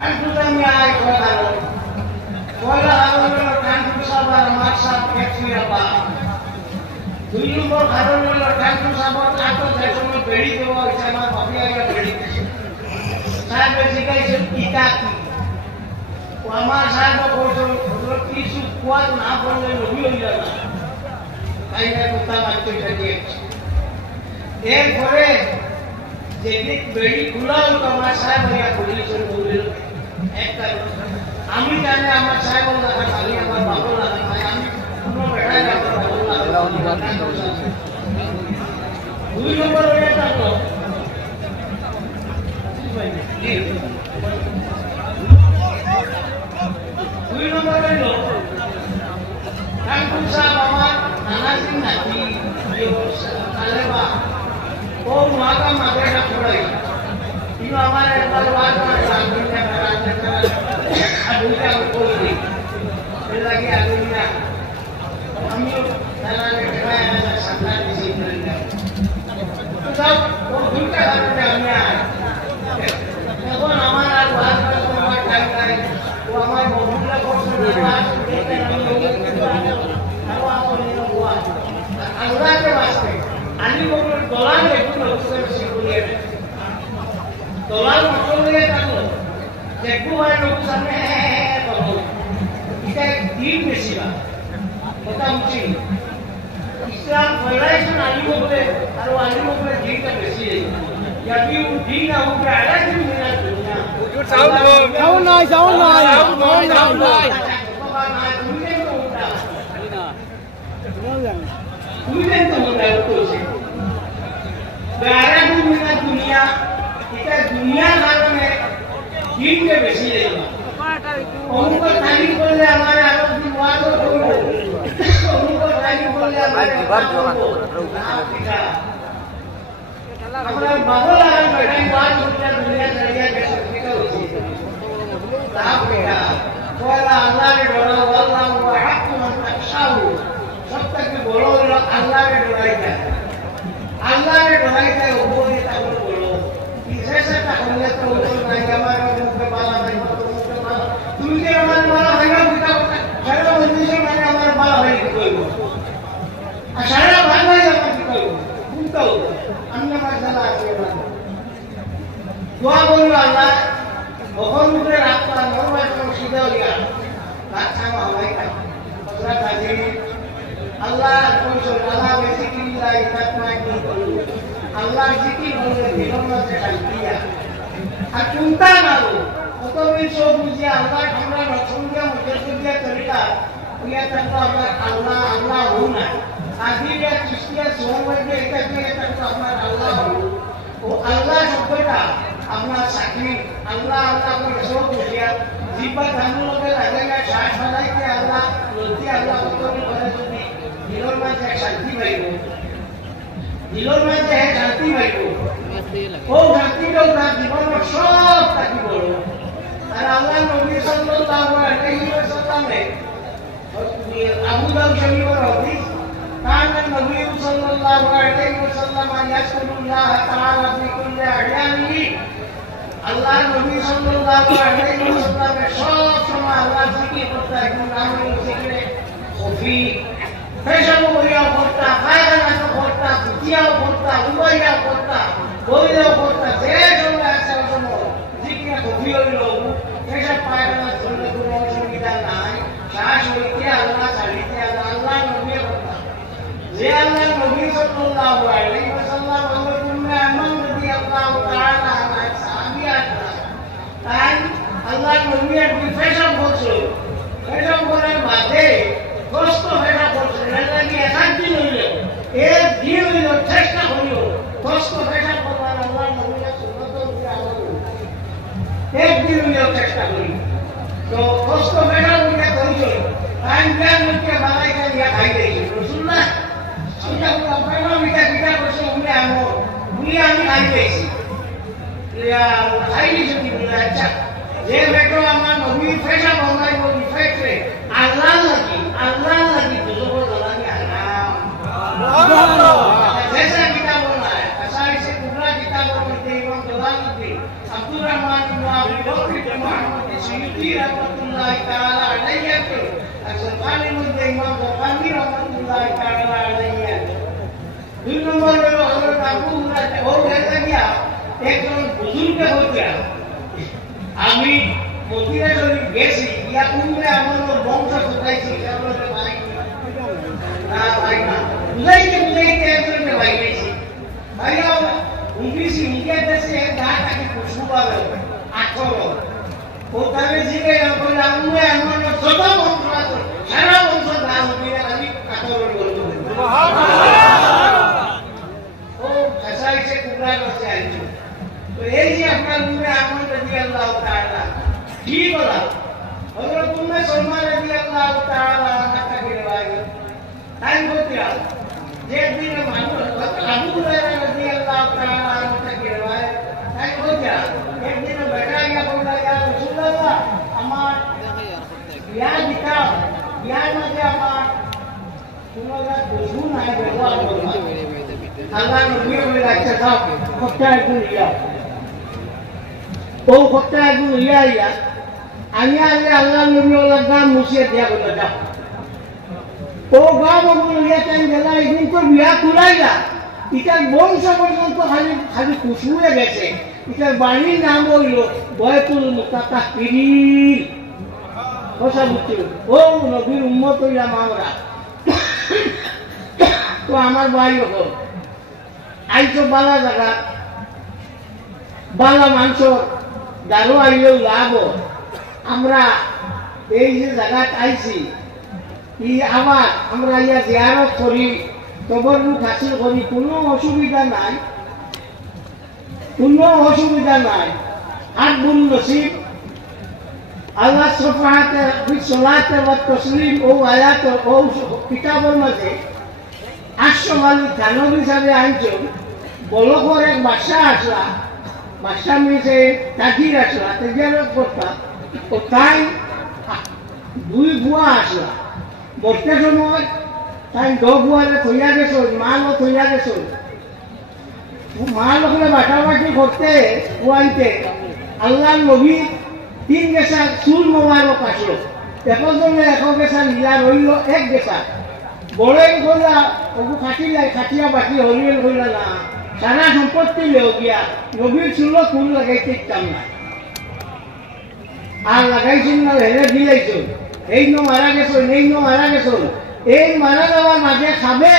Antutannya ay wala aron kantu sabar maksa kecil apa. Dulu mo aron kantu sabar atau jason beri dewa sama mafia ya beri. Sabe jika itu itaki. Wama sabe koso isu kuat na boleh lebih lagi. Kayak utama itu jadi. Pore jadi beri pulau kama sabe ya boleh suruh একটা আমি জানি আমার সাহেব লাগা খালি আমার বাবু লাগা ভাই আমি কোনো বেড়াই না দুই নম্বর হয়ে থাকলো দুই নম্বর হইল কানপুর সাহেব আমার নানাজি নাতি কালেবা ও মাগা মাগেটা পড়াই কিন্তু আমার একবার বাদ adunya berpoli, lagi adunya, kami dalam negara sangat disiplin. Sebab kita adunya, kalau nama buat semua kali, uang mobil kotor buat, kita kalau apa ni buat, Allah pasti. Ani mobil dolar itu nggak bisa boleh, dolar boleh tak? Jagoan urusan kita din bersih lah, kita mungkin Islam federasi ali boleh, kalau ali boleh din kita bersih, jadi din aku berada di mana dunia. Jauh naik. Kemudian tu betul sih. Berada di mana dunia, kita dunia kalau दिन के बेसी लेगा उनको तारीफ बोले हमारे आरोप की बात हो उनको तारीफ बोले हमारे हमारा बाबूला बैठा बात होती है दुनिया चलिए कैसे क्या होती है साहब बेटा बोला अल्लाह ने डरा अल्लाह वो हक मन तकशाऊ सब तक बोलो अल्लाह ने डराई है वो देता बोलो इसे का हमने तो नहीं हमारे तुझे हमारे वाला है ना बेटा सारा बंदी से मैंने हमारे वाला है कोई को सारा भाई भाई हमारे कोई उनको अन्य मसाला है दुआ बोलो अल्लाह बहुत मुझे रास्ता नॉर्मल को सीधा हो गया रास्ता में हमारे का पसरा ताजी अल्लाह को अल्लाह basically like that my people अल्लाह जिक्र बोले दिलों में से हल्किया अचूंता ना हो तो भी सो मुझे अल्लाह हमरा रसूलिया मुजद्दिदिया तरीका ये तक अल्लाह होना आदि या चिश्तिया सोमवार के एक तक अपना अल्लाह हो वो अल्लाह सबका अपना साथी अल्लाह को रसूल मुझे जीवन हम लोग लगेगा शायद भलाई के अल्लाह लोटी अल्लाह को भी बड़ा सुनी दिलों में से शांति भाई को दिलों में से शांति भाई को वो शांति को जीवन में सब तक बोलो Allah Nabi Sallallahu Alaihi Wasallam ने Abu Dawud शरीफ और हदीस कान नबी सल्लल्लाहु अलैहि वसल्लम यस्कुरुल्लाह तआला फी कुल्ली अहयानिही अल्लाह नबी सल्लल्लाहु अलैहि वसल्लम ने सब समय अल्लाह जिक्र करता है नाम जिक्र खुफी फैशन बोलिया करता फायदा करता किया करता उमरिया करता बोलिया करता जे जो ऐसा सुनो जिक्र खुफी और लोग कैसा पाएगा सुनने को सुविधा ना है शाश होती है अल्लाह चाहती है अल्लाह नबी करता जे अल्लाह नबी सल्लल्लाहु अलैहि वसल्लम उम्मे अमन रजी अल्लाह ताला अन्हा साहबिया तान अल्लाह नबी की फैशन बोलছো फैशन করার বাদে কষ্ট হয়ে পড়ছে লাগি একান্তি হইল এর দিন হইল চেষ্টা হইল কষ্ট ফ্যাশন করার আল্লাহ নবীর সুন্নাত দিয়ে আমল एक दिन में चेष्टा करी तो उसको बेटा उनके पहुंचो टाइम क्या मुझे बनाई का लिया खाई गई सुनना सुना हुआ पहला मिटा बिटा कोसे उन्हें हमो दुनिया में खाई गई या खाई नहीं सकती बोला अच्छा ये बेटो हमारा नबी फैसा बनाई वो इफेक्ट है अल्लाह लगी तो वो लगा के हराम जैसा किताब बोला है ऐसा इसे पूरा किताब बोलते हैं इमाम जलालुद्दीन अब्दुल रहमान इब्न अबी बकर সুয়ুতি রাহমাতুল্লাহ তাআলা আলাইহি আর সরকারের মধ্যে ইমাম জাকারি রাহমাতুল্লাহ তাআলা আলাইহি। দুই নম্বর হলো হযরত আবু হুরায়রা ও হয়ে গিয়া একজন বুজুর্গ হইয়া আমি মদিনা শরীফ গেছি ইয়া উম্মে আমার বংশ কোথায়ছি আমরা ভাই না ভাই না বুঝাইতে একজনকে ভাই গেছি ভাই উনকিসি উনকে দেশে গাটাকে খুশবু পাবে 18 ও তারে জিগে বলে উম্মে আমার যত বংশ আছে সারা বংশ নাম দিয়ে আমি 18 বলবো সুবহানাল্লাহ ও খাসাইছে কুবরা করতে আইছো তো এই যে আপনার উম্মে আমার রাদিয়াল্লাহু তাআলা কি বলা হযরত উম্মে সালমা রাদিয়াল্লাহু তাআলা আনহা কে রিওয়ায়াত তাই বলতে যে দিন মানুষ আবু হুরায়রা রাদিয়াল্লাহু তাআলা আনহা কে রিওয়ায়াত তাই বলতে একদিন বেটা গিয়া বললা ইয়া রাসূলুল্লাহ আমার ইয়া কিতাব ইয়া মধ্যে আমার তোমারা বুঝু না ব্যবহার করবা আল্লাহ নবী বলে আচ্ছা দাও কত একদিন ইয়া ও কত একদিন ইয়া আমি আল্লাহ নবী ওলার নাম মুছিয়ে দিয়া বলে দাও ও গাবগুলো ইয়া টাইম গেলা একদিন তো বিয়া কুলাইলা ইটার বংশ পর্যন্ত খালি খুশবুয়ে গেছে ইটার বাণীর নাম হইল বয়তুল মুতাতাহহিরিন কথা বুঝছো ও নবীর উম্মত হইলাম আমরা তো আমার ভাই হল আইছো বালা জায়গা বালা মাংস দারো আইলেও লাভ আমরা এই যে জায়গা আইছি ই আবার আমরা ইয়া জিয়ারত করি তবরুক হাসিল করি কোনো অসুবিধা নাই আর বুল নসিব আল্লাহ সুবহানাহু বিসলাতে ওয়া তাসলিম ও আয়াত ও কিতাবের মধ্যে আশমালি জানবি হিসাবে আনছেন বলো করে এক বাদশা আসলা বাদশা মিছে তাজির আসলা তেজারত করতা ও তাই দুই বুয়া আসলা বর্তে সময় তাই বুয়ারে থইয়া গেছ মালও থইয়া গেছ মাল ওখানে বাটাবাটি করতে বুয়াইতে আল্লাহ নবী 3 গেছা চুল মোবারক আসলো এখন জন্য 1 গেছা নীলা রইল 1 গেছা বড়ই বললা ওগু খাটিয়া বাটি হরিয়েল হইল না সারা সম্পত্তি লেও গিয়া নবীর চুল ফুল লাগাইতে ইচ্ছাম না আর লাগাইছিল না হেরে দিলাইছো এই নো মারা গেছো এই মারা যাওয়ার মাঝে খাবে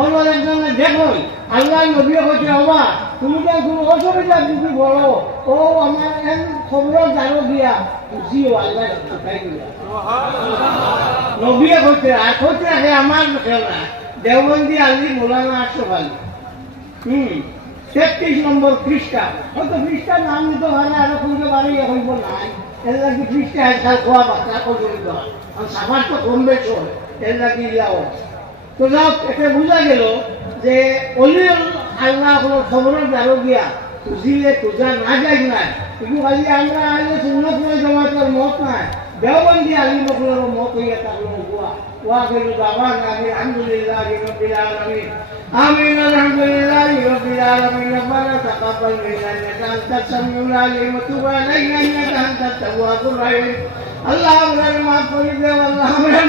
অন্য একজনে দেখুন আল্লাহ নবী হচ্ছে হবা তুমি তো কোনো অসুবিধা যদি বলো ও আমার খবর জানো গিয়া বুঝিও আল্লাহ নবী হচ্ছে আর হচ্ছে আগে আমার খেলা দেওবন্দি আলী মোলানা আশরাফ আলী 33 নম্বর খ্রিস্টান হয়তো খ্রিস্টান নাম নিতে হয় আরো কোনো বাড়ি হইব নাই এর লাগে খ্রিস্টান খাল খোয়া বাচ্চা পর্যন্ত আর সাফার তো কম বেশি এর লাগে ইয়াও তো যাও এটা বোঝা গেল যে অলি আল্লাহ খবরের জানো গিয়া বুঝিলে পূজা না যাই না কিন্তু খালি আমরা আইলে সুন্নত করে জমাতের মত নাই দেওবন্দি আলী মকলের মত হইয়া থাকলো হুয়া ওয়াখির দাওয়ানা আলহামদুলিল্লাহি রাব্বিল আলামিন আমিন আলহামদুলিল্লাহি রাব্বিল আলামিন রব্বানা তাকাব্বাল মিন্না ইন্নাকা আনতাস সামিউল আলিম ওয়া তুব আলাইনা ইন্নাকা আনতাত তাওয়াবুর রাহিম আল্লাহ আমাদের মাফ করে দাও আল্লাহ আমাদের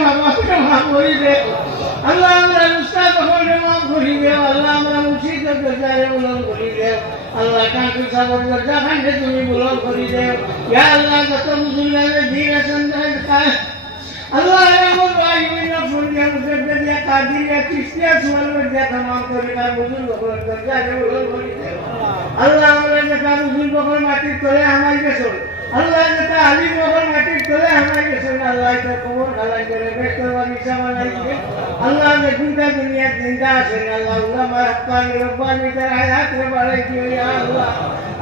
মাফ করে দাও আল্লাহ আমাদের উস্তাদ হলে মাফ করে দাও আল্লাহ আমরা মুর্শিদের দরজারে বুলন্দ করে দাও আল্লাহ কাকে সাবর দরজা খানে তুমি বুলন্দ করে দাও ইয়া আল্লাহ যত মুসলমানের দিন আছেন আল্লাহ আমার ভাই মিনা ফুলিয়া মুসলমান দিয়া কাদিয়া চিস্তিয়া সুবহানাল্লাহ দিয়া तमाम তরিকার বুজুর্গ বলে দরজারে বুলন্দ করে দাও আল্লাহ আমাদের নেতা বুজুর্গ বলে মাটি করে আমাই গেছো আল্লাহ নেতা আলিম বলে মাটি করে আমাই গেছো আল্লাহ এটা খবর খালাই করে বেস্তবা নিশা বানাইছে আল্লাহ ने दुनिया जिंदा আছে আল্লাহ উলামা রাব্বানি রব্বানি তার হায়াত রে বাড়াই দিও ইয়া আল্লাহ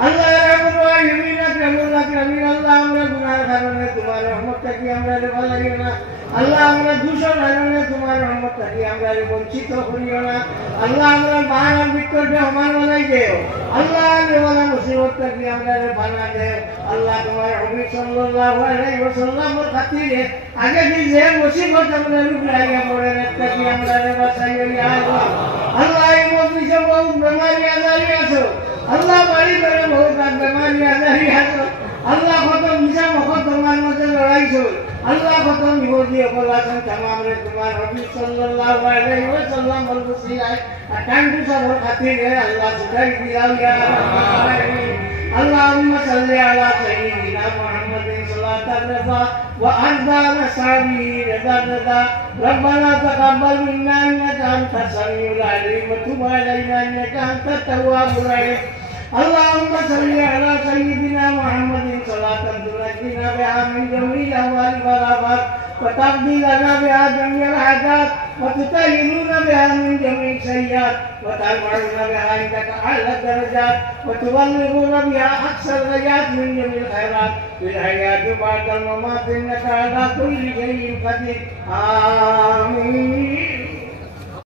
আল্লাহ রাব্বুল আলামিন আকরামুল আল্লাহ আমরা গুনার কারণে তোমার রহমত থেকে আমরা রে ভালাইও না আল্লাহ আমরা দূষণ কারণে তোমার রহমত থেকে আমরা রে বঞ্চিত করিও না আল্লাহ আমরা বাহার ভিতরে সমান বানাই দেও আল্লাহ রে ওয়ালা মুসিবত থেকে আমরা রে বানা দেও আল্লাহ তোমার নবী সাল্লাল্লাহু আলাইহি ওয়াসাল্লামের খাতিরে আগে যে মুসিবত আমরা লুকাইয়া পড়ে রাখতে আমরা রে বাঁচাইও ইয়া আল্লাহ আল্লাহ এই মজলিসে বহুত বেমারি আজারি আছে আল্লাহ বাড়ি করে বহুত বেমারি আজারি আছে আল্লাহ কত মিশা মখত তোমার মধ্যে Allah khotam bihodi okolasan tamam re tumar Nabi sallallahu alaihi wasallam berwasilah akan sabur khatir Allah sudah bilang ya Allahumma salli ala sayyidina Muhammadin salatan rida wa arda nasabi rida Rabbana taqabbal minna innaka antas samiul alim wa tub alaina innaka antat tawwabur rahim Allahumma salli ala sayyidina Muhammadin salatan tunajjina biha min jami'il ahwali wal afat wa taqdi lana biha jami'al hajat wa tutahhiruna biha min jami'is sayyi'at wa tarfa'una biha indaka a'la darajat wa tuballighuna biha aqsal ghayat min jami'il khairat fil hayati ba'dal mamat innaka ala kulli shay'in qadir amin